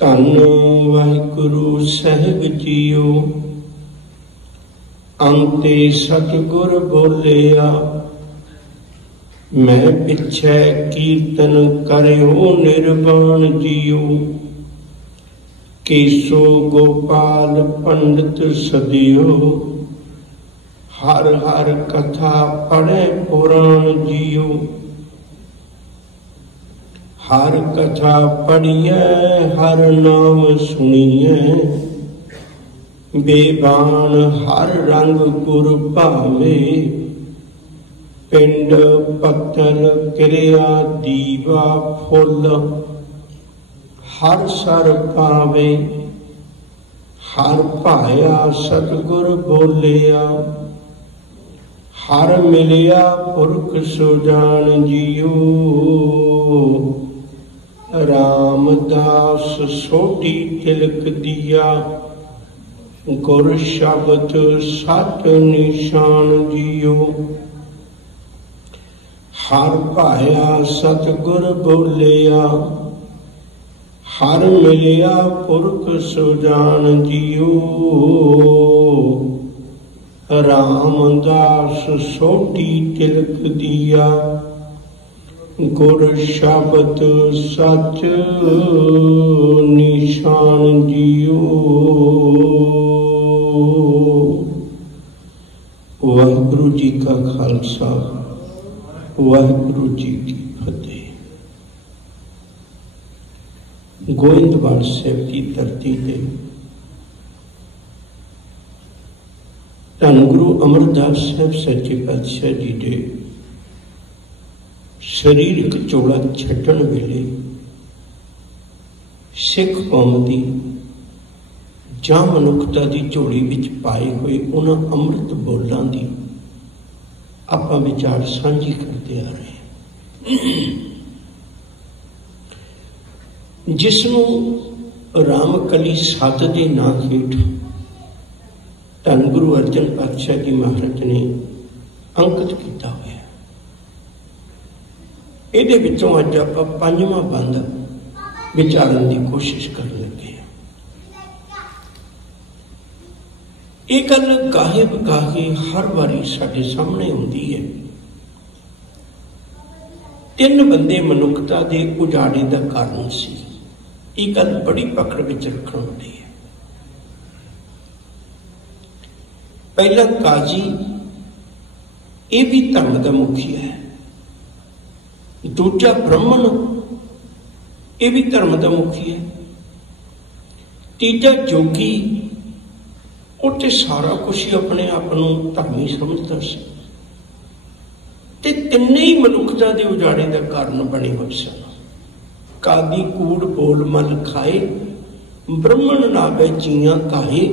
धन वाहिगुरु साहिब जीओ, अंते सतगुर बोलिया, मैं पिछे कीर्तन करियो निर्वाण जीओ। केसो गोपाल पंडित सदियो, हर हर कथा पढ़े पुराण जीओ। हर कथा पढ़िए हर नाम सुनिए, बेबान हर रंग गुर भावे। पिंड पत्तल क्रिया दीवा फुल, हर सर पावे। हर भाया सतगुर बोलिया, हर मिलिया पुरख सुजान जियो। रामदास सोटी तिलक दिया, गुर शब्द सत निशान जियो। हर भाया सतगुर बोलिया, हर मिलिया पुरख सुजान जियो। रामदास सोटी तिलक दिया, गुर शब्द सच निशान जियो। वाहिगुरु जी का खालसा, वाहिगुरु जी की फतेह। गोइंदवाल साहिब की धरती पे धन गुरु अमरदास साहब सच्चे पातशाह जी दे शरीरक चोला छड्डण वेले सिख कौम की जां मनुखता की झोली विच पाए हुए उन्हां अमृत बोलों की आपां विचार साझी करते आ रहे हैं, जिसनूं रामकली सत के नां हेठ धन गुरु अर्जन पातशाह जी महाराज ने अंकित किया हुआ। ਇਹਦੇ ਵਿੱਚੋਂ ਅੱਜ ਆਪਾਂ ਪੰਜਵਾਂ ਬੰਦ ਵਿਚਾਰਨ ਦੀ ਕੋਸ਼ਿਸ਼ ਕਰਨ ਲੱਗੇ ਹਾਂ। ਇਹ ਗੱਲ ਗਾਹੇ ਬਗਾਹੇ ਹਰ ਵਾਰੀ ਸਾਡੇ ਸਾਹਮਣੇ ਆਉਂਦੀ ਹੈ। ਤਿੰਨ ਬੰਦੇ ਮਨੁੱਖਤਾ ਦੇ ਉਜਾੜੇ ਦਾ ਕਾਰਨ ਸੀ। ਇਹ ਗੱਲ ਬੜੀ ਪਕੜ ਵਿੱਚ ਰੱਖਣ ਵਾਲੀ ਹੈ। ਪਹਿਲਾ ਕਾਜੀ, ਇਹ ਵੀ ਧਰਮ ਦਾ ਮੁਖੀ ਹੈ। दूजा ब्राह्मण, ये भी धर्म का मुखी है। तीजा जोगी, उसे सारा कुछ ही अपने आप को धर्मी समझता सी। ते तिन्ने ही मनुखता के उजाड़े का कारण बने हुए सन। कादी कूड़ बोल मल खाए, ब्राह्मण नावे जियां काहे।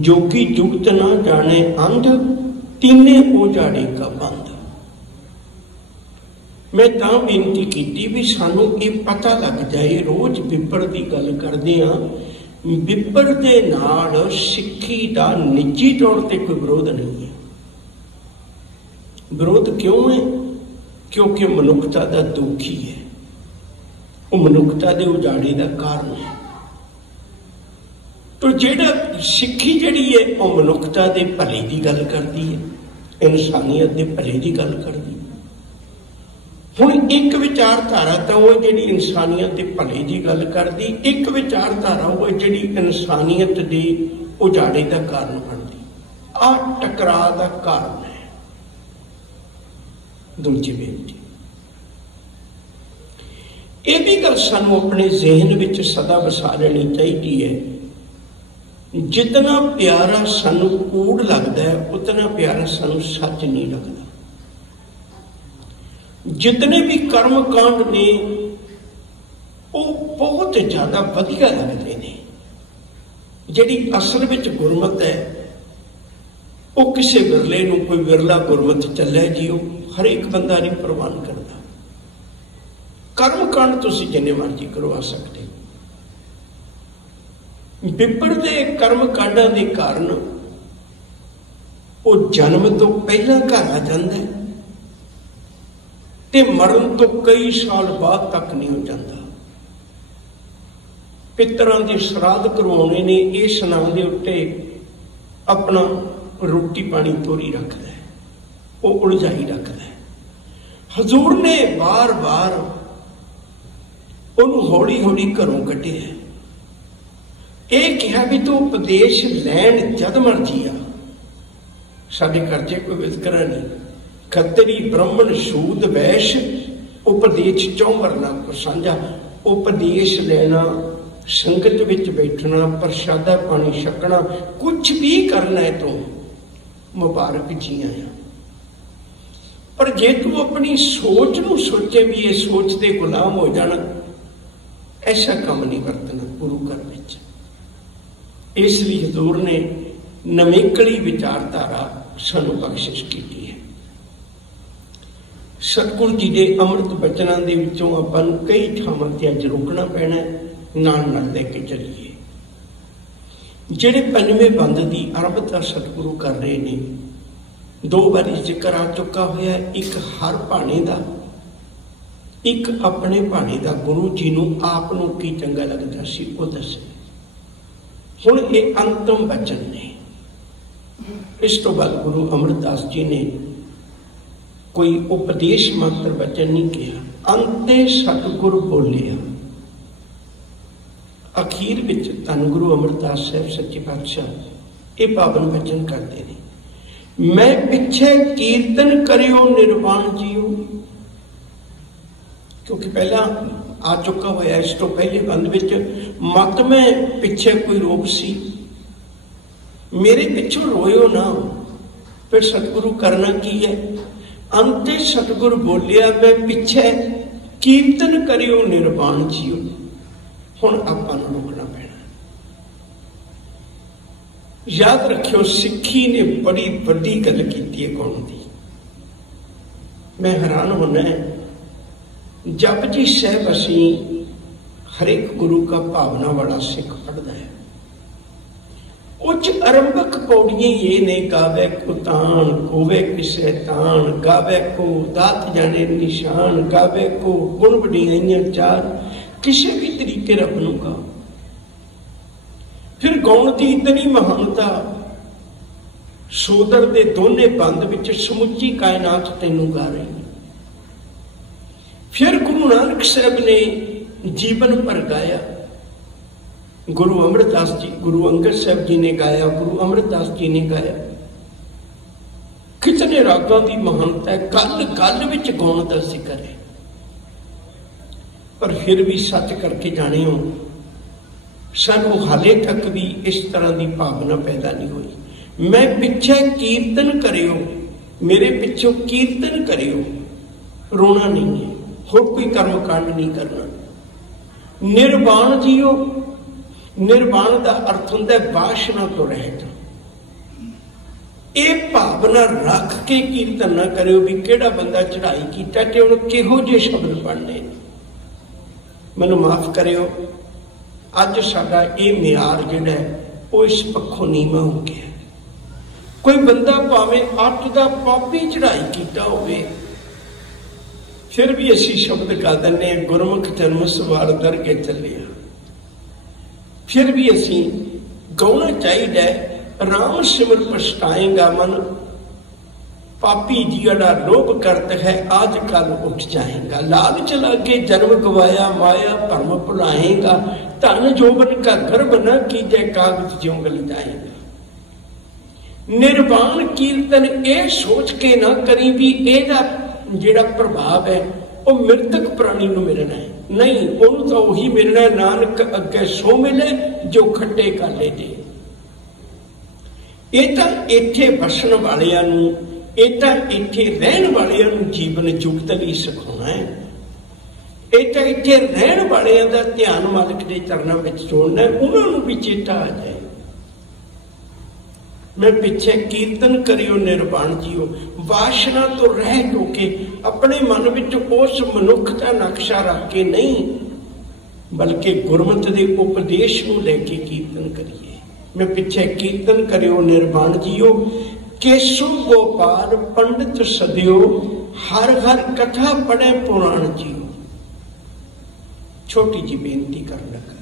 जोगी जुगत ना जाने अंध, तीने उजाड़े का बंद। मैं तां बेनती की भी सानू ये पता लग जाए, रोज बिपड़ की गल करते हैं, बिपड़ दे नाल सिक्खी का निजी तौर पर कोई विरोध नहीं है। विरोध क्यों है? क्योंकि मनुखता का दुख ही है, वो मनुखता के उजाड़े का कारण है। तो जेड़ा सिक्खी जिहड़ी है वो मनुखता के भले की गल करती है, इंसानियत के भले की गल करती है। हुण एक विचारधारा तो वो जिहड़ी इंसानियत के भले की गल करती, एक विचारधारा वो जिहड़ी इंसानियत के उजाड़े का कारण बनती। आ टकराव का कारण है। दूजी बेनती, ये भी गल सानू अपने जहन विच सदा बसा लेनी चाहिए है। जितना प्यारा सानू कूड़ लगता है, उतना प्यारा सानू सच नहीं लगता। जितने भी कर्म कांड ने वो बहुत ज्यादा वधिया लगते हैं। जिहड़ी असल विच गुरमत है वो किसी विरले नूं कोई विरला गुरमत चले जी, वो हर एक बंदा नहीं प्रवान करता। कर्म कांड तुसीं जिन्ने मर्जी करवा सकते। विपड़ते कर्म कांडां के कारण वो जन्म तो पहला घर आ जाता है ते मरण तो कई साल बाद तक नहीं हो जाता। पितरां दे श्राद्ध करवाने ने, इस नाम के उत्ते अपना रोटी पानी तोरी रखता है, वो उलझाई रखता है। हजूर ने बार बार उन्होंने हौली हौली घरों कढ़िया, ये कहा भी तू उपदेश लैन जद मर्जी आ, साडे घर च कोई वितकरा नहीं, खत्तरी ब्राह्मण सूद वैश्य उपदेश चौं वरना को साझा। उपदेश लेना, संगत विच बैठना, प्रशादा पानी छकना, कुछ भी करना है तो मुबारक जी आया। पर जे तू अपनी सोच नूं सोचे भी ये सोच दे गुलाम हो जाना, ऐसा काम नहीं वरतना गुरु घर विच। इसलिए हजूर ने नवेकली विचारधारा सानू बख्शिश की है। सतगुरु जी के अमृत बचनों के विचों आपां नूं कई थावां ते अज रुकना पैना, नाल नाल लेके चलिए। जिहड़े पंजवें बंद की आरंभता सतगुरु कर रहे हैं, दो बारी जिक्र आ चुका होया, एक हर भाणे का, एक अपने भाणे का। गुरु जी नूं आप नूं की चंगा लगता सी वो दसे। हुण ये अंतिम वचन ने। इस तो बाद गुरु अमरदास जी ने कोई उपदेश मात्र वचन नहीं किया, अंते सतगुरु बोलिया। अखीर विच धन गुरु अमरदास साहब सच्चे पातशाह ये पावन वचन करते हैं, मैं पिछे कीर्तन करियो निर्वाण जीओ। क्योंकि पहला आ चुका होया, इस तो पहले बंद विच मत में पिछे कोई रोग सी, मेरे पिछों रोयो ना। फिर सतगुरु करना की है, अंते सतगुरु बोलिया मैं पिछे कीर्तन करियो निर्वाण जीओ। हुण आपां नूं रुकना पैना। याद रखियो, सिक्खी ने बड़ी वड्डी गल कीती है कौन दी। मैं हैरान होना है, जपजी साहब असी हरेक गुरु का भावना वाला सिख पढ़ता है, उच्च आरंभक पौड़ियां ये ने, गावे को तान होवे किसे तान, गावे को दात जाने निशान, गावे को गुण वडियाइयां चार, किसी भी तरीके रब नूं गा। फिर गौण की इतनी महानता, सोदर दे दोने बंद विच समुची कायनात तेनू गा रही। फिर गुरु नानक साहब ने जीवन भर गाया, गुरु अमरदास जी, गुरु अंगद साहब जी ने गाया, गुरु अमरदास जी ने गाया। कितने रागां की महानता है, गल गल विच गौण दा जिक्र है। पर फिर भी सच करके जाने हो, सानू हाले तक भी इस तरह की भावना पैदा नहीं हुई। मैं पिछे कीर्तन करियो, मेरे पिछों कीर्तन करियो, रोना नहीं है, होर कोई कर्म कांड नहीं करना। निर्वाण जीओ, निर्वाण का अर्थ होता है वासना तो रहत। ये भावना रख के कीर्तन ना करियो भी केड़ा बंदा चढ़ाई कीता ते हुण किहो जे शब्द पढ़ने। मैनू माफ करियो, अज साडा ये म्यार जिहड़ा है वो इस पक्षों नीवा हो गया। कोई बंदा भावें अट दा पापी चढ़ाई कीता होवे, फिर भी असी शब्द गा दिंदे गुरमुख जन्म सवार दर के चलिया। फिर भी असी गाउणा चाहिए, राम सिमर पछताएगा मन, पापी जिगड़ा लोभ करत है आज कल उठ जाएगा, लालच लागे जन्म गवाया माया भरम भुलाएगा, धन जोबन का गर्भ न कीजे कागज ज्यों गल जाएगा। निर्वाण कीर्तन ये सोच के ना करी भी एदा जिहड़ा प्रभाव है वो मृतक प्राणी नूं मिलना है, नहीं उन्होंने तो वही मिलना है, नानक अगे सो मिले जो खट्टे काले दे। ये तो इत्थे बसन वालियां नूं, ये तो इत्थे रहन वालियां नूं जीवन जुगत लई सिखाउणा है। ये तो इत्थे रहन वालियां दा ध्यान मालिक दे चरनां विच जोड़ना है, उन्हां नूं भी चेता आ जाए। मैं पिछे कीर्तन करियो निर्वाण जीओ, वासना तो रहित होके अपने मन विच उस मनुख का नक्शा रख के नहीं, बल्कि गुरमत दे उपदेश नूं लेके कीर्तन करिए। मैं पिछे कीर्तन करियो निर्वाण जीओ, केसु गोपाल पंडित सदियो, हर हर कथा पढ़े पुराण जीओ। छोटी जी बेनती कर लगा,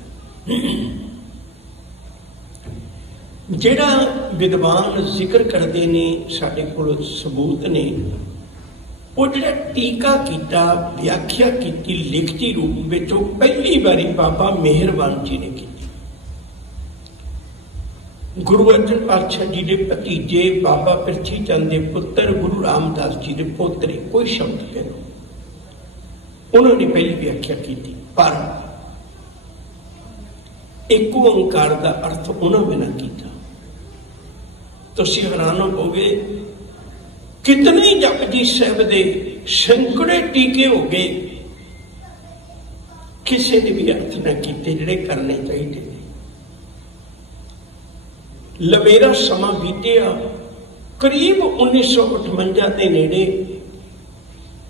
ਜਿਹੜਾ ਵਿਦਵਾਨ ਜ਼ਿਕਰ ਕਰਦੇ ਨੇ, ਸਾਡੇ ਕੋਲ ਸਬੂਤ ਨੇ, ਉਹ ਜਿਹੜਾ ਟੀਕਾ ਕੀਤਾ, ਵਿਆਖਿਆ ਕੀਤੀ ਲਿਖਤੀ ਰੂਪ ਵਿੱਚ, ਉਹ ਪਹਿਲੀ ਵਾਰੀ ਬਾਬਾ ਮਿਹਰਬਾਨ ਜੀ ਨੇ ਕੀਤੀ। ਗੁਰੂ ਅਰਜਨ ਪਾਤਸ਼ਾਹ ਜੀ ਦੇ ਭਤੀਜੇ ਬਾਬਾ ਪਿਰਥੀ ਚੰਦ ਦੇ ਪੁੱਤਰ ਗੁਰੂ ਰਾਮਦਾਸ ਜੀ ਦੇ ਪੋਤਰੇ, ਕੋਈ ਸ਼ਬਦ ਕਹਿ ਲਓ, ਉਹਨਾਂ ਨੇ ਪਹਿਲੀ ਵਿਆਖਿਆ ਕੀਤੀ। ਪਰ ਇੱਕ ਓਂਕਾਰ ਦਾ ਅਰਥ ਉਹਨਾਂ ਬਿਨਾਂ ਕੀਤਾ। ਤੁਸੀਂ ਹੈਰਾਨ ਹੋਵੋਗੇ, ਕਿਤਨੇ ਜਪਜੀ ਸਾਹਿਬ ਦੇ ਸੈਂਕੜੇ ਟੀਕੇ ਹੋ ਗਏ, ਕਿਸੇ ਨੇ ਵੀ ਅਰਥ ਨਾ ਕੀਤੇ ਜਿਹੜੇ ਕਰਨੇ ਚਾਹੀਦੇ ਨੇ। ਲੰਮੇਰਾ ਸਮਾਂ ਬੀਤਿਆ, ਕਰੀਬ 1958 ਦੇ ਨੇੜੇ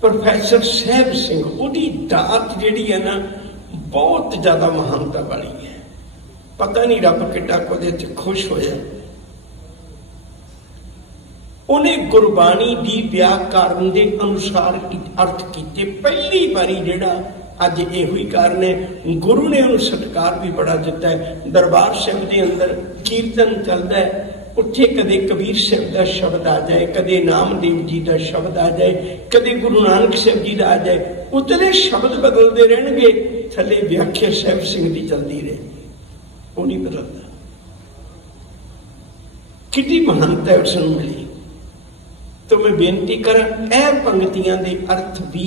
ਪ੍ਰੋਫੈਸਰ ਸਾਹਿਬ ਸਿੰਘ, ਉਹਦੀ ਦਾਤ ਜਿਹੜੀ ਹੈ ਨਾ ਬਹੁਤ ਜ਼ਿਆਦਾ ਮਹਾਨਤਾ ਵਾਲੀ ਹੈ। ਪਤਾ ਨਹੀਂ ਰੱਬ ਕਿੱਡਾ ਉਹਦੇ 'ਚ ਖੁਸ਼ ਹੋਇਆ। ਉਹਨੇ ਗੁਰਬਾਣੀ ਦੀ ਵਿਆਕਰਨ ਦੇ ਅਨੁਸਾਰ ਅਰਥ ਕੀਤੇ। ਪਹਿਲੀ ਵਾਰੀ ਜਿਹੜਾ ਅੱਜ ਇਹੋ ਹੀ ਕਾਰਨ ਹੈ, ਗੁਰੂ ਨੇ ਉਹਨੂੰ ਸਤਿਕਾਰ ਵੀ ਬੜਾ ਦਿੱਤਾ ਹੈ। ਦਰਬਾਰ ਸਾਹਿਬ ਦੇ ਅੰਦਰ ਕੀਰਤਨ ਚੱਲਦਾ ਹੈ, ਉੱਥੇ ਕਦੇ ਕਬੀਰ ਸਾਹਿਬ ਦਾ ਸ਼ਬਦ ਆ ਜਾਏ, ਕਦੇ ਨਾਮਦੇਵ ਜੀ ਦਾ ਸ਼ਬਦ ਆ ਜਾਏ, ਕਦੇ ਗੁਰੂ ਨਾਨਕ ਸਾਹਿਬ ਜੀ ਦਾ ਆ ਜਾਏ, ਉਤਲੇ ਸ਼ਬਦ ਬਦਲਦੇ ਰਹਿਣਗੇ, ਥੱਲੇ ਵਿਆਖਿਆ ਸਾਹਿਬ ਸਿੰਘ ਦੀ ਚੱਲਦੀ ਰਹੇ, ਉਹ ਨਹੀਂ ਬਦਲਦਾ। ਕਿੰਨੀ ਮਹਾਨਤਾ ਉਸ ਨੂੰ ਮਿਲੀ। तो मैं बेनती करा, ਇਹ पंक्तियां दे अर्थ भी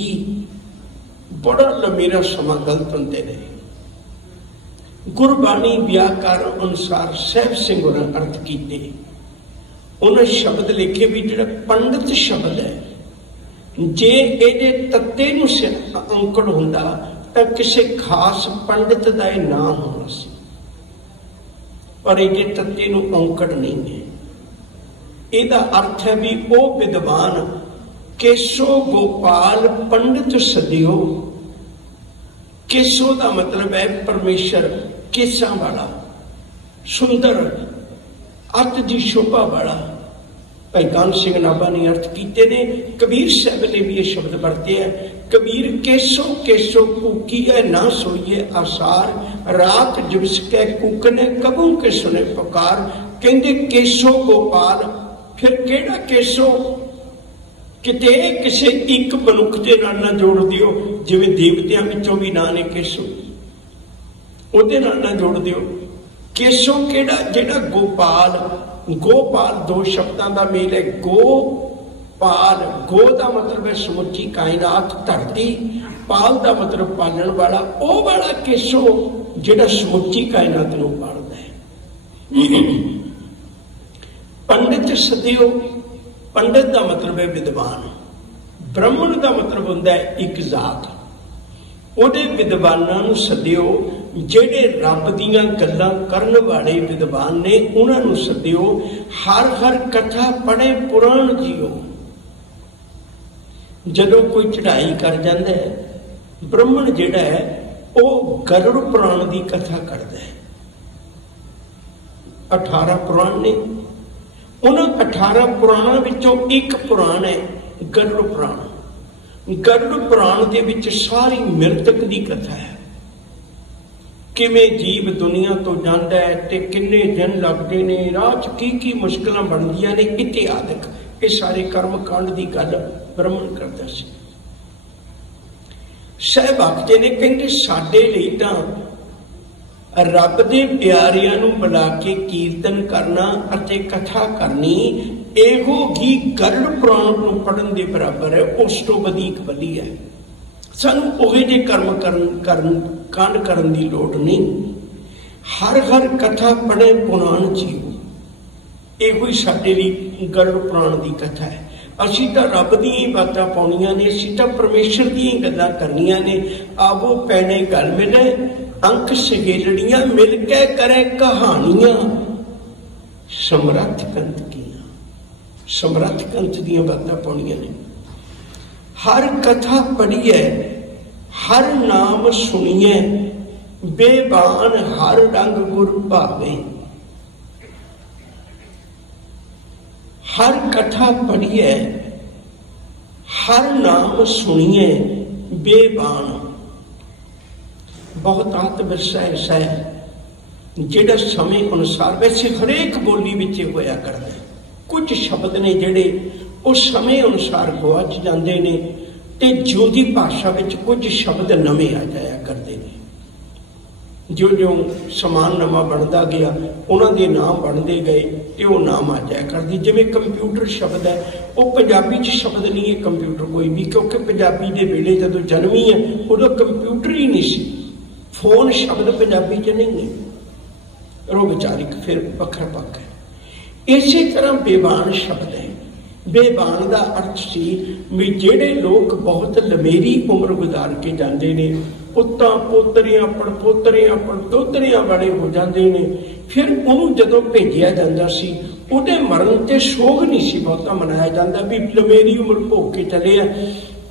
बड़ा लंबेरा समा गलत होंदे रहे। गुरबाणी व्याकरण अनुसार सहब सिंह होरें अर्थ कीते। उन्हें शब्द लिखे भी जिहड़ा पंडित शब्द है, जे इहदे तत्ते नूं अंकड़ हुंदा तां किसी खास पंडित दा इह नाम होना सी, पर इहदे तत्ते नूं अंकड़ नहीं है। ਇਹਦਾ अर्थ है भी वो विद्वान केसो गोपाल पंडित सदियो। केसो का मतलब है परमेश्वर, केसा वाला, सुंदर, अत की शोभा वाला। भाई कान सिंह नाभा ने अर्थ किए ने। कबीर साहब ने भी ये शब्द वरते हैं, कबीर केसो केसो कूकी है ना सोइए आसार, रात जुबसके कूकने कबू के सुने पुकार। कहते केसो गोपाल, फिर केड़ा केसो, किते किसी एक मनुख के नाल ना जोड़ दियो, जिवें देवतियां विचों भी नां ने केसो, उहदे नाल ना जोड़ दियो। केसो केड़ा, जेड़ा गोपाल, गोपाल दो शब्दां दा मेल है। गो पाल, गो दा मतलब है समुची कायनात धरती, पाल दा मतलब पालण वाला, ओ वाला केसो जेड़ा समुची कायनात नूं पालदा है। पंडित सदियो, पंडित का मतलब है विद्वान। ब्राह्मण का मतलब होता है एक जात। उहदे विद्वानां नूं सदियो, जेड़े रब दीयां गल्लां करन वाले विद्वान ने, उन्हां नूं सदियो। हर हर कथा पढ़े पुराण जियो। जदों कोई चढ़ाई कर जाता है, ब्राह्मण जिहड़ा है वह गरुड़ पुराण की कथा करता है। 18 पुराण ने, उन्होंने 18 पुराणों विचों एक पुराण है गरुड़ पुराण। गरुड़ पुराण दे विच सारी मृतक की कथा है, किवें जीव दुनिया तो जाता है ते किन्ने दिन लगते ने, राह च की मुश्किलां बनदियां ने, इत्यादि ये सारे कर्म कांड की गल ब्राह्मण करता सी। साहब आखते ने, कहते साडे लई तां रब दे प्यारियां नूं बुला के कीर्तन करना अते कथा करनी, एहो ही गरुड़ पुराण नूं पढ़न दे बराबर है, उस तो वधीक वधी है। सानूं उहे जे कर्म कांड करन दी लोड़ नहीं। हर हर कथा पढ़े पुराण जियो, एहो ही साडे लई गरुड़ पुराण दी कथा है। असीं तां रब दी बातां पाउणीਆਂ ने, असीं तां परमेश्वर दी गल्लां करनियां ने। आवो पैणे गल मिले, अंक सहेलड़ियां मिलके करे कहानियां, समर्थ कंत की, समर्थ कंत दी बातां पाउणीਆਂ ने। हर कथा पढ़िए, हर नाम सुनिए, बेबान हर रंग गुर भावे। हर कथा पढ़िए, हर नाम सुनिए, बेबान। बहुत आत्मविश्वास है, ਜਿਹੜਾ ਸਮੇਂ ਅਨੁਸਾਰ, वैसे हरेक बोली ਵਿੱਚ ਹੋਇਆ ਕਰਦਾ, कुछ शब्द ने ਜਿਹੜੇ ਉਹ ਸਮੇਂ ਅਨੁਸਾਰ ਗੁਆਚ ਜਾਂਦੇ ਨੇ ਤੇ ਜਿਉਂਦੀ ਭਾਸ਼ਾ ਵਿੱਚ ਕੁਝ ਸ਼ਬਦ ਨਵੇਂ ਆ ਜਾਇਆ ਕਰਦੇ ਨੇ। ਜਿਉਂ-ਜਿਉਂ ਸਮਾਨ ਨਵਾਂ ਬਣਦਾ ਗਿਆ ਉਹਨਾਂ ਦੇ ਨਾਮ ਬਣਦੇ ਗਏ ਤੇ ਉਹ ਨਾਮ ਆ ਜਾਇਆ ਕਰਦੇ। ਜਿਵੇਂ ਕੰਪਿਊਟਰ ਸ਼ਬਦ ਹੈ, ਉਹ ਪੰਜਾਬੀ 'ਚ ਸ਼ਬਦ ਨਹੀਂ ਹੈ ਕੰਪਿਊਟਰ ਕੋਈ ਵੀ, ਕਿਉਂਕਿ ਪੰਜਾਬੀ ਦੇ ਵੇਲੇ ਜਦੋਂ ਜਨਮੀ ਹੈ ਉਦੋਂ ਕੰਪਿਊਟਰ ਹੀ ਨਹੀਂ ਸੀ। ਫੋਨ ਸ਼ਬਦ ਪੰਜਾਬੀ 'ਚ ਨਹੀਂ ਹੈ, ਉਹ ਵਿਚਾਰਿਕ ਫਿਰ ਵੱਖਰਾ ਪੱਖ ਹੈ। ਇਸੇ ਤਰ੍ਹਾਂ ਬੇਬਾਨ ਸ਼ਬਦ ਹੈ। बेबान का अर्थ सी भी जेड़े लोग बहुत लमेरी उम्र गुजार के जाते हैं, पुत्तां पोतरियां पड़पोतरियां पड़दोतरियां वाले हो जाते हैं, फिर उन्होंने जदों भेजिया जाता सी उहदे मरण ते सोग नहीं सी बहुता मनाया जाता भी लमेरी उम्र भोग के चले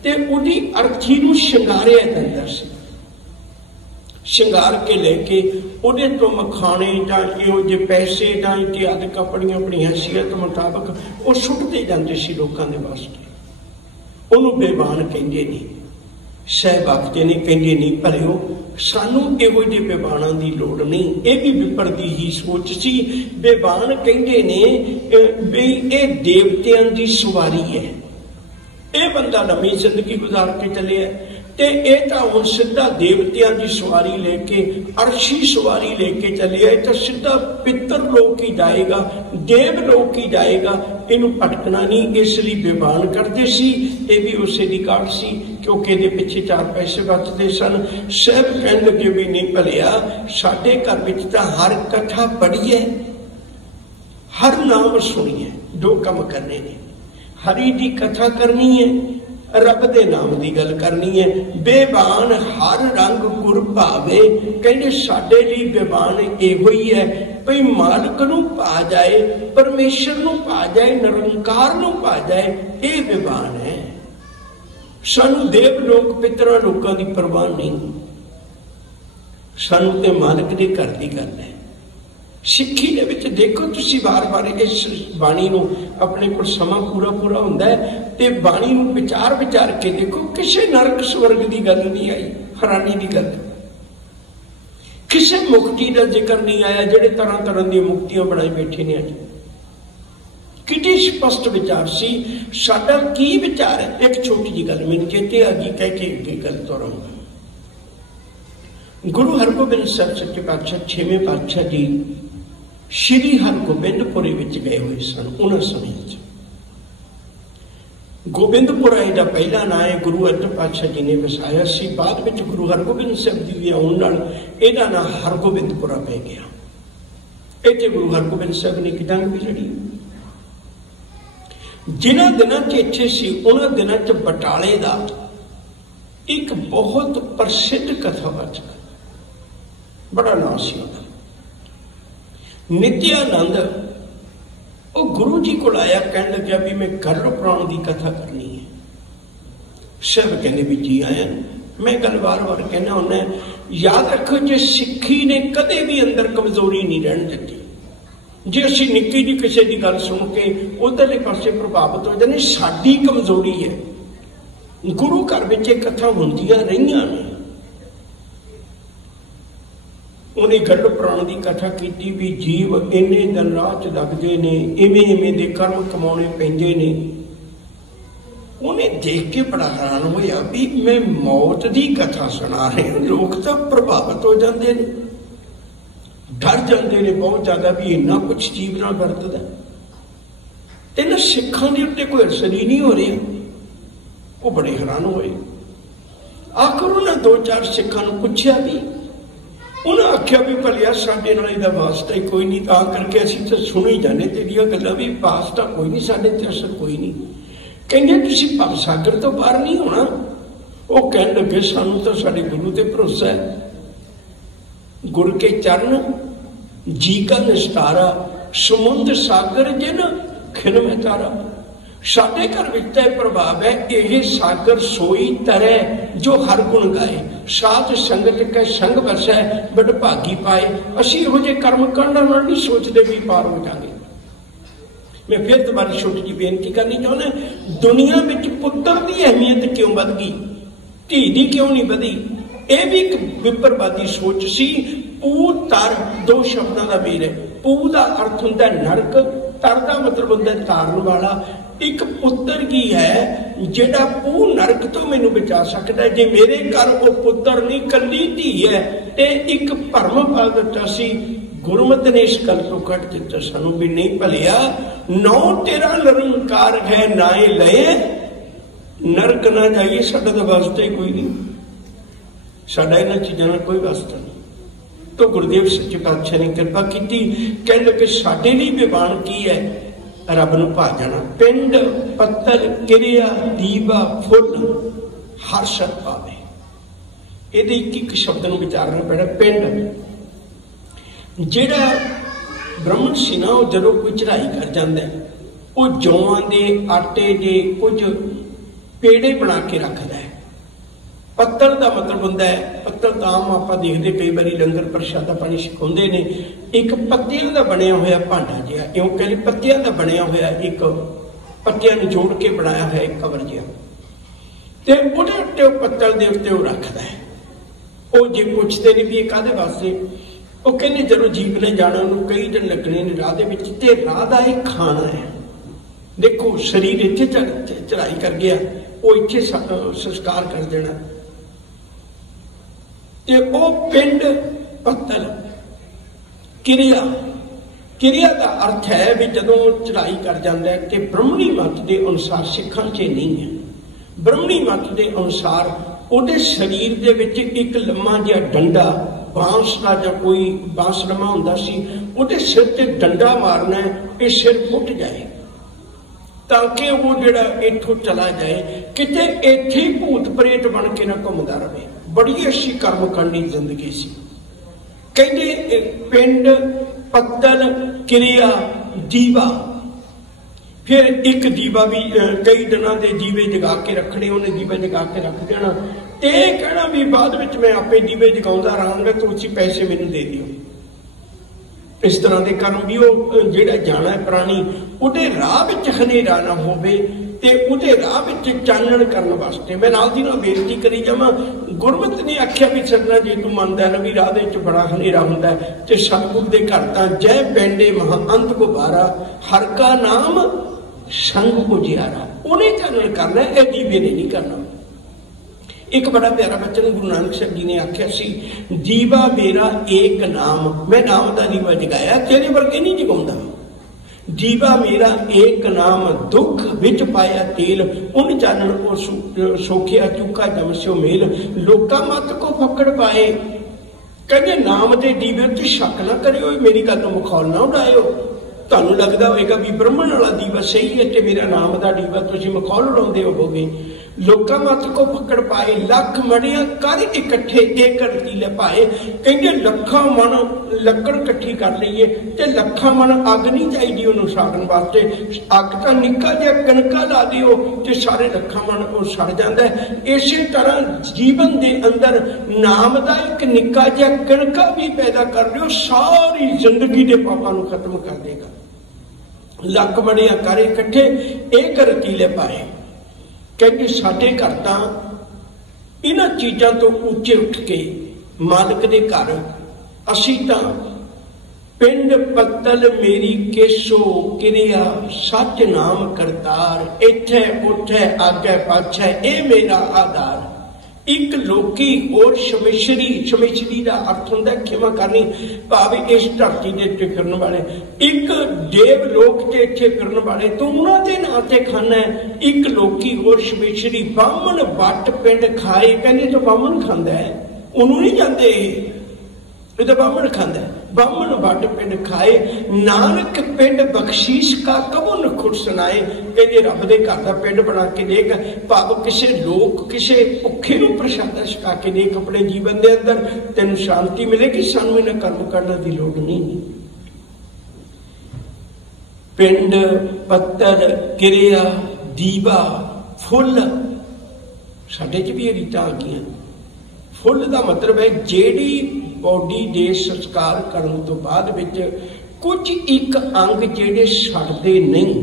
ते उहदी अर्थी नूं शंगारिया जाता सी। ਸ਼ਿੰਗਾਰ के लेके ਉਹਦੇ ਤੋਂ ਮਖਾਣੇ ਜਾਂ ਇਹੋ ਜਿਹੇ ਪੈਸੇ ਜਾਂ ਇਤਿਆਦਿਕ ਆਪਣੀ ਹੈਸੀਅਤ ਮੁਤਾਬਕ ਉਹ ਸੁੱਟਦੇ ਜਾਂਦੇ ਸੀ ਲੋਕਾਂ ਦੇ ਵਾਸਤੇ। ਉਹਨੂੰ ਬੇਬਾਨ ਕਹਿੰਦੇ ਨੇ, ਸਹਿ ਬਖਤੇ ਨੇ ਕਹਿੰਦੇ ਨਹੀਂ ਭਲਿਓ ਸਾਨੂੰ ਇਹੋ ਜਿਹੇ ਬੇਬਾਨਾਂ ਦੀ ਲੋੜ ਨਹੀਂ। ਇਹ ਵੀ ਵਿਪਰ ਦੀ ਹੀ ਸੋਚ ਸੀ। ਬੇਬਾਨ ਕਹਿੰਦੇ ਨੇ ਵੀ ਇਹ ਦੇਵਤਿਆਂ ਦੀ ਸਵਾਰੀ ਹੈ। ਇਹ ਬੰਦਾ ਲੰਮੀ ਜ਼ਿੰਦਗੀ ਗੁਜ਼ਾਰ ਕੇ ਚੱਲਿਆ ਤੇ ਇਹ ਤਾਂ ਹੁਣ ਸਿੱਧਾ ਦੇਵਤਿਆਂ ਦੀ ਸਵਾਰੀ ਲੈ ਕੇ ਅਰਸ਼ੀ ਸਵਾਰੀ ਲੈ ਕੇ ਚੱਲਿਆ, ਇਹ ਤਾਂ ਸਿੱਧਾ ਪਿੱਤਰ ਲੋਕ ਹੀ ਜਾਏਗਾ, ਦੇਵ ਲੋਕ ਹੀ ਜਾਏਗਾ, ਇਹਨੂੰ ਭਟਕਣਾ ਨਹੀਂ। ਇਸ ਲਈ ਬੇਬਾਨ ਕਰਦੇ ਸੀ। ਇਹ ਵੀ ਉਸੇ ਦੀ ਕਾਢ ਸੀ ਕਿਉਂਕਿ ਇਹਦੇ ਪਿੱਛੇ 4 ਪੈਸੇ ਬਚਦੇ ਸਨ। ਸਭ ਕਹਿਣ ਲੱਗੇ ਵੀ ਨਹੀਂ ਭਲਿਆ ਸਾਡੇ ਘਰ ਵਿੱਚ ਤਾਂ ਹਰ ਕਥਾ ਪੜ੍ਹੀ ਹੈ, ਹਰ ਨਾਮ ਸੁਣੀਏ, 2 ਕੰਮ ਕਰਨੇ ਨੇ, ਹਰੀ ਦੀ ਕਥਾ ਕਰਨੀ ਹੈ, रब दे नाम की गल करनी है। बेबान हर रंग गुर भावे, कहते साडे लई बेबान इहो ही है भई मालिक नूं पा जाए, परमेश्वर नूं पा जाए, निरंकार नूं पा जाए, ये बेबान है। सानू देव लोक पितरां लोकां दी परवाह नहीं, सानू ते मालिक दे घर दी गल है। सिक्खी दे विच देखो तुसीं बार-बार इस बाणी नूं अपने कोल समां पूरा हुंदा है ते बाणी नूं विचार के देखो, किसी नरक स्वर्ग की गल नहीं आई, हैरानी की गल, किसी मुक्ति का जिक्र नहीं आया। जिहड़े तरह दी मुक्तियां बनाई बैठे ने अज, कितनी स्पष्ट विचार सी साडा की विचार है। एक छोटी जी गल मैनूं चेते आ गई, कह के अगे गल तोरांगा। गुरु हरगोबिंद साहब सच्चे पातशाह 6वें पातशाह जी श्री हरगोबिंदपुरे विच गए हुए सन। उन्हां समय गोबिंदपुरा इहदा पहला नाम है, गुरु अर्जन पातशाह जी ने वसाया सी। बाद में गुरु हरगोबिंद साहब जी दे आउण नाल इहदा नाम हरगोबिंदपुरा पै गया। इत्थे गुरु हरगोबिंद साहब ने एक जंग भी लड़ी। जिन्हां दिनां च इत्थे सी उन्हां दिनां च बटाले दा एक बहुत प्रसिद्ध कथावाचक बड़ा नाम सी उहदा, नित्यानंद। वो गुरु जी को आया, कहने लग्या भी मैं गरुड़ पुराण की कथा करनी है। सब कहने भी जी आया। मैं गल बार-बार कहना हुन्ना, याद रखो जे सिक्खी ने कदे भी अंदर कमजोरी नहीं रहन दित्ती। जे असीं निक्की जी किसी की गल सुन के उधरले पासे प्रभावित हो जाने, साडी कमजोरी है। गुरु घर में कथा होंदियां रहियां ने। उन्हें गरुड़ पुराण की कथा की भी जीव इन्ने दिन राह च लगते ने, इवें दे कर्म कमाने पैंदे ने। उन्हें देख के बड़ा हैरान होया भी मैं मौत की कथा सुना रहा, लोग तो प्रभावित हो जाते हैं, डर जाते हैं बहुत ज्यादा भी इन्ना कुछ जीव नाल वरतदा। इन्हां सिखां दे उत्ते कोई असर ही नहीं हो रहा। वो बड़े हैरान होए। आखिर उन्हें 2-4 सिखां नूं पुछया भी, उन्हें आख्या भी भलिया साडे नाल इहदा वास्ता ही कोई नहीं, तां करके असीं तां सुनी जाने तेरियां गल्लां भी, वास्ता कोई नहीं, साडे ते असर कोई नहीं। कहंदे तुसीं भव सागर तो बाहर नहीं होना। वो कहण लगे सानूं तां साडे गुरु ते भरोसा है। गुर के चरण जी का निस्तारा, समुद्र सागर जिन खिन में तारा। साडे घर विच तां प्रभाव है, यह सागर सोई तरह जो हर गुण गाए, साध संगत के संग वसै, बड़ भागी पाए। असीं इहो जिहे कर्म करना नहीं सोचते भी पार हो जाएंगे। मैं फिर तुम्हारी छोटी जी बेनती करनी चाहना, दुनिया में पुत्र की अहमियत क्यों बढ़ गई, धी दी क्यों नहीं बढ़ी? ਇਹ भी एक विपरवादी सोच सी। पू तर दो शब्दों का मेल है। पू का अर्थ होंदा नरक, तर का मतलब होंदा तारन वाला। एक पुत्र की है जेड़ा पू नरक तो मैनू बचा सकता है। जे मेरे घर वो पुत्र नहीं कली धी है ते एक भरम पा दिता सी। गुरमत ने इस गल तो कट दिता सानू भी नहीं भलिया नौ तेरा निरंकार है नाए लए नरक ना जाइए। साडा तो वास्ता ही कोई नहीं, साडा इन्हां चीज़ां नाल कोई वास्ता नहीं। तो गुरुदेव सच्चे पातशाह ने कृपा की, कहते कि साडे लई विवान की है रब नूं भा जाना। पिंड पत्तल किरिया दीवा फुल हर शत पावे। ये एक शब्द नूं विचारना पैना। पिंड जिहड़ा ब्राह्मण सी ना, वो जदों कोई चढ़ाई कर जाता है वो जौआं दे आटे दे कुछ पेड़े बना के रखता है। पत्तल का मतलब होंदा है, पत्तल तो आम आप देखते कई बार लंगर प्रशादा पानी छकाउंदे ने, एक पत्तियां का बनया हुआ भांडा जिहा, इउं कह लईए पत्तियां का बनया हुआ एक पत्तियां नूं जोड़ के बनाया हुआ एक कवर जिहा, ते उहदे उत्ते पत्तल दे उत्ते वो रखदा है। वो जे पुछदे ने भी ये काहदे वास्ते, वो कहते जदों जीव ने जाना उन्होंने कई दिन लगने ने राह दे विच, ते राह दा इह खाना है। देखो शरीर इत्थे चढ़ाई कर गया, वो इत्थे संस्कार कर देना। ते वो पिंड पत्तल किरिया, किरिया का अर्थ है भी जदों चढ़ाई कर जाता है। ते ब्रह्मणी मत के अनुसार सिखां च नहीं है। ब्रह्मणी मत के अनुसार उहदे शरीर दे विच एक लम्मा जिहा डंडा बांस का जो कोई बांस लम्मा हुंदा सी, उहदे सिर ते डंडा मारना है, ये सिर फुट जाए ताकि वो जिहड़ा इत्थों चला जाए, किते इत्थे ही भूत प्रेत बन के ना घूमदा रहे। बड़ी अच्छी कर्म करनी जिंदगी सी। कहते पिंड पत्तल किरिया दीवा, फिर एक दीवा भी कई दिनों के दीवे जगा के रखने, उन्हें दीवा जगा के रख देना ते कहना भी बाद में मैं आपे दीवे जगाउंदा रहांगा तो उसी पैसे मैनू दे दिओ। इस तरह के कर्म भी वो जिहड़ा जाना है प्राणी, उहदे राह विच हनेरा ना होवे ते उहदे राह विच चानण करन वास्ते। मैं नाल दी नाल बेनती करी जावां, गुरमत ने आख्या भी सदना जे तू मनदा है ना भी राह दे विच बड़ा हनेरा हुंदा है ते सतगुर दे घर तां जय पैंडे महा अंत गुबारा, हर का नाम संग उजियारा। उन्हें चानण करना है, ए दीवे ने नहीं करना। एक बड़ा प्यारा बचन गुरु नानक साहब जी ने आख्या सी, दीवा मेरा एक नाम, मैं नाम का दीवा जगाया, तेरे वर्गे नहीं जगाउंदा। दीवा मेरा एक नाम, दुख विच पाया तेल, उन चानण को सोखिया चुका जम स्यो मेल, लोका मत को फकड़ पाए। कहते नाम के दीवे उत्ते शक ना करियो, मेरी गल तो मखौल ना उड़ायो। तुहानूं लगदा होएगा भी ब्रह्मण वाला दीवा सही है ते मेरा नाम का दीवा तुसीं मखौल उड़ाउंदे होवोगे। लोका मत को पकड़ पाए, लख मड़िया कर इकट्ठे एक रतीले पाए। कहते लखा मन लकड़ इकट्ठी कर लीए ते लखा मन अग नहीं चाहिए उन्होंने साड़न वास्ते। अग तो निक्का जिहा कणका ला दिओ ते सारे लखा मन वो सड़ जाता है। इसी तरह जीवन के अंदर नाम का एक निक्का जिहा कणका भी पैदा कर लिओ, सारी जिंदगी के पापां नूं खत्म कर देगा। लख मड़िया कर इकट्ठे एक रतीले पाए। कहते साडे घर तां इन्हां चीज़ां तो ऊंचे उठ के मालिक दे घर असीं तां पिंड पत्तल मेरी केसो किरिया सच नाम करतार, इत्थे उठे आगे पाछे ए मेरा आधार। एक लोकी और शमेशरी, शमेशरी का अर्थ होंदा खिमा करनी, भावे इस धरती के उत्ते फिरन वाले, एक देव लोक के इत्थे फिरन वाले, तो उन्हां दे नां ते खाना है। एक लोकी और शमेशरी, बामन वट पिंड खाए, कहने तो बामन खांदा है, उन्होंने नहीं जाते, ये तो बामन खांदा है। बामन वट पिंड खाए, नानक पिंड बख्शीश का कबो न खुद सुनाए। कहते रब दे घर दा पिंड बना के देख, भाव किसी लोक किसी भुखे नूं प्रशादा छका के देख अपने जीवन के अंदर, तेन शांति मिलेगी। सानूं इन्हां कर्म करने की लोड़ नहीं। पिंड पत्तल किरिया दीवा फुल, साडे च भी ये रीतां आ गईयां। फुल का मतलब है जेड़ी बॉडी दे संस्कार करने तो बाद विच कुछ एक अंग जेड़े सड़ते नहीं,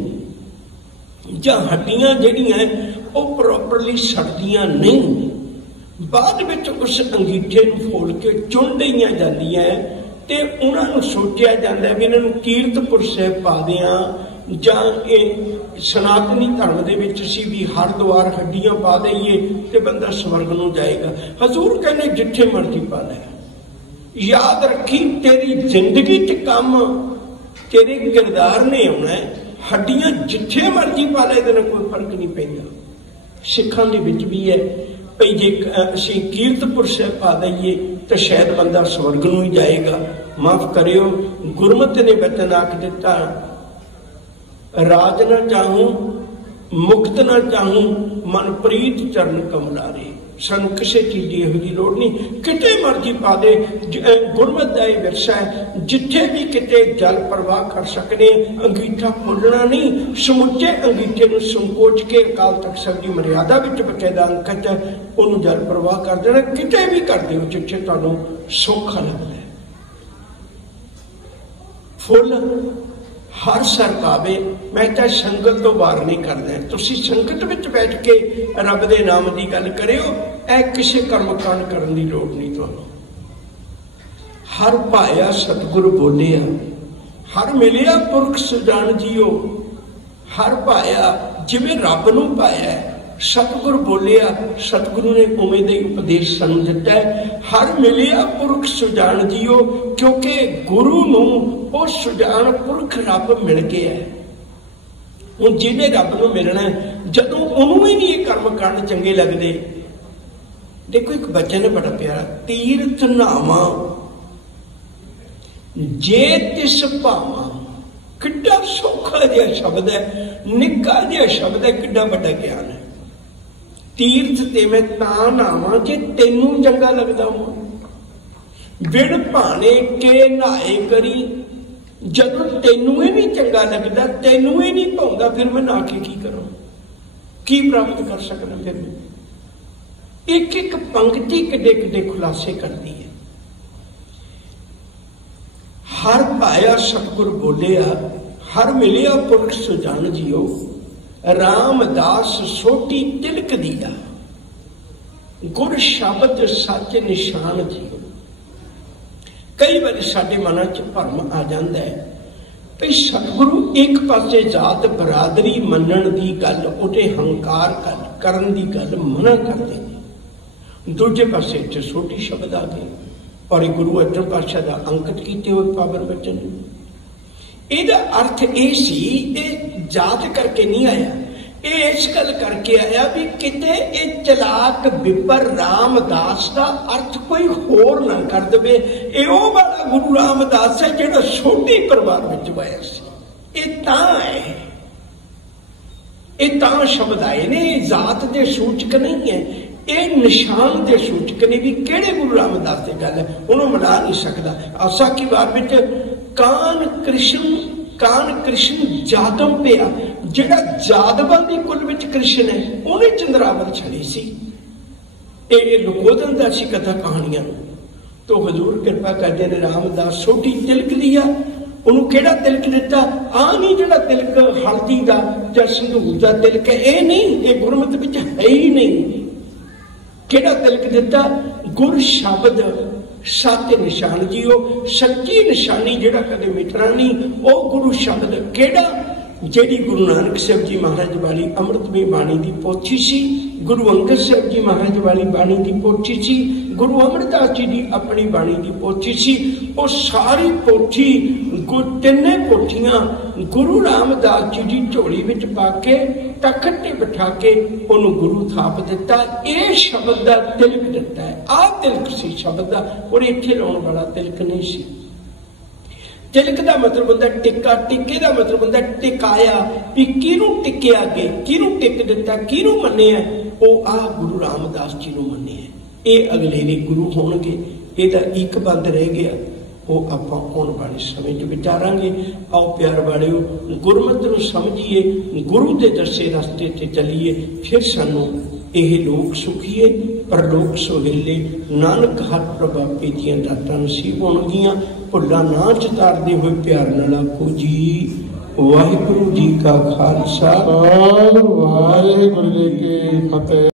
जां हड्डियां जेड़ियां वो प्रॉपरली सड़दियां नहीं, बाद विच उस अंगीठे नूं फोड़ के चुन लईआं जांदियां ते उन्हां नूं सोचिया जांदा भी इन्हां नूं कीरतपुर साहिब पा दियां जां इह सनातनी धर्म दे विच सी भी हरद्वार हड्डियां पा दईए ते बंदा स्वर्ग नूं जाएगा। हजूर कहने जिथे मर्जी पा लै, याद रखी तेरी जिंदगी च काम तेरे किरदार ने आउणा है। हड्डियां जिथे मर्जी पा लै, इहदे नाल कोई फर्क नहीं पैंदा। सिखां दे विच भी है भई जे असीं कीरतपुर साहिब पा दईए तो शायद बंदा स्वर्ग नूं ही जाएगा। माफ करियो, गुरमत ने वचन आख दिता, राज ना चाहूं मुक्त ना चाहूं मन प्रीत चरण कमलारे। सानू किसी चीज की इहो जी लोड़ नहीं, किते मर्जी पा दे। गुरमत का यह विरसा है, जिथे भी किते जल प्रवाह कर सकते। अंगीठा फुलना नहीं, समुचे अंगीठे नूं संकोच के अकाल तख्त साहिब की मर्यादा विच बकायदा अंकत है, उन्होंने जल प्रवाह कर देना। किते भी कर दिओ जिथे तुहानूं सौखा लगदा है। फुल हर सर पावे, मैं चाहे संगत तो बाहर नहीं करना। तुसी संगत विच बैठ के रब दे नाम की गल करियो, ऐ किसी कर्मकांड करने की लोड़ नहीं तुहानूं। हर पाया सतगुरु बोलिया, हर मिलिया पुरख सुजान जियो। हर पाया जिवें रब नूं पाया, सतगुरु बोलिया, सतगुरु ने उवें दे उपदेश सानूं दिता है। हर मिलिया पुरख सुजान जियो, क्योंकि गुरु नूं वो सुजान पुरख रब मिल गया है। हुण जिहने रब नूं मिलना जदों उहनूं ही नहीं ये कर्म कांड चंगे लगदे। देखो एक बचन है बड़ा प्यारा, तीर्थ नामा जे तिस भावां। किड्डा सौखा जिहा शब्द है, निक्का जिहा शब्द है, किड्डा वड्डा ज्ञान है। तीर्थ ते मैं तां नावां जे तैनूं चंगा लगदा हो। बिन भाने के नहाए करी, जदों तैनूं ही नहीं चंगा लगदा, तैनूं ही नहीं भाउंदा, फिर मैं नहा के की करूं, की प्राप्त कर सकना। फिर एक एक पंक्ति किड्डे किड्डे खुलासे करती है। हर पाया सतगुर बोलिया, हर मिलिया पुरख सुजान जियो। रामदास सोटी तिलक दिया, गुर शब्द सच निशान जियो। कई बार साडे मन च भरम आ जाता है भी सतगुरु एक पासे जात बरादरी मनण की गल, उहते हंकार करन की गल मना करते हैं। दूजे पासे च सोटी शब्द आ गए और गुरु अर्जन पातशाह का अंकित किए हुए पावन वचन। ਇਹਦਾ अर्थ ਇਹ ਸੀ, ਇਹ जात करके नहीं आया, ये इस गल करके आया भी किते ये चलाक विपर रामदास का अर्थ कोई होर ना कर दे। यो वाला गुरु रामदास है जो छोटी परिवार में आया सी। ये तां है, ये तां शब्द आए ने, जात के सूचक नहीं है, ये निशान के सूचक ने भी केड़े गुरु रामदास की गल है, उन्होंने मिला नहीं सकता। आसा की बात में कान कृष्ण जादव पिया, जिहड़ा जादवां दी कुल विच कृष्ण है, उन्हें चंद्रावल छड़ी सी। ये लुकोदन दा सी कथा कहानियां। तो हजूर कृपा करदे ने रामदास सोटी तिलक लिया। उन्होंने केड़ा तिलक दिता? आ नहीं जिहड़ा तिलक हल्दी दा जां संधूर दा तिलक है, ये नहीं, ये गुरमत विच है ही नहीं। केड़ा तिलक दिता? गुर शब्द सत निशान जियो। सच्ची निशानी जिहड़ा कदे मिटना नहीं, वो गुरु शब्द केड़ा? जेड़ी गुरु नानक साहब जी महाराज वाली अमृतमय बाणी की पोथी सी, गुरु अंगद साहब जी महाराज वाली बाणी की पोथी सी, गुरु अमरदास जी की अपनी बाणी की पोथी सी। वो सारी पोथी तिने पोथियां गुरु रामदास जी की झोली विच पा के तखत ते बिठा के उन्होंने गुरु थाप दिता। ये शब्द का तिलक दिता है, आ तिलक सी शब्द का, और इत्थे लाउण वाला तिलक नहीं सी। तिलक का मतलब होता टिक्का, टिक्के का मतलब होता टिकाया, भी किनू टिके अगे, किनू टिक दिता, किनू मन्निया, वो आ गुरु रामदास जी नूं मन्निया। ये अगले गुरु होणगे। ਇਹਦਾ ਇੱਕ ਬੰਦ ਰਹਿ ਗਿਆ, ਉਹ ਆਪਾਂ ਆਉਣ ਵਾਲੇ ਸਮੇਂ 'ਚ ਵਿਚਾਰਾਂਗੇ। ਆਓ ਪਿਆਰ ਵਾਲਿਓ, ਗੁਰਮਤਿ ਨੂੰ ਸਮਝੀਏ, ਗੁਰੂ ਦੇ ਦੱਸੇ ਰਸਤੇ ਤੇ ਚੱਲੀਏ, ਫਿਰ ਸਾਨੂੰ ਇਹ ਲੋਕ ਸੁਖੀਏ ਪਰਲੋਕ ਸੁਹੇਲੇ। ਨਾਨਕ ਹਰ ਪ੍ਰਭਾਪੇ ਦੀਆਂ ਦਾਤਾਂ ਨਸੀਬ ਹੋਣਗੀਆਂ। ਭੁੱਲਾਂ ਨਾ ਚਤਾਰਦੇ ਹੋਏ ਪਿਆਰ ਨਾਲ ਆਖੋ ਜੀ ਵਾਹਿਗੁਰੂ ਜੀ ਕਾ ਖਾਲਸਾ, ਵਾਹਿਗੁਰੂ ਜੀ ਕੀ ਫਤਿਹ।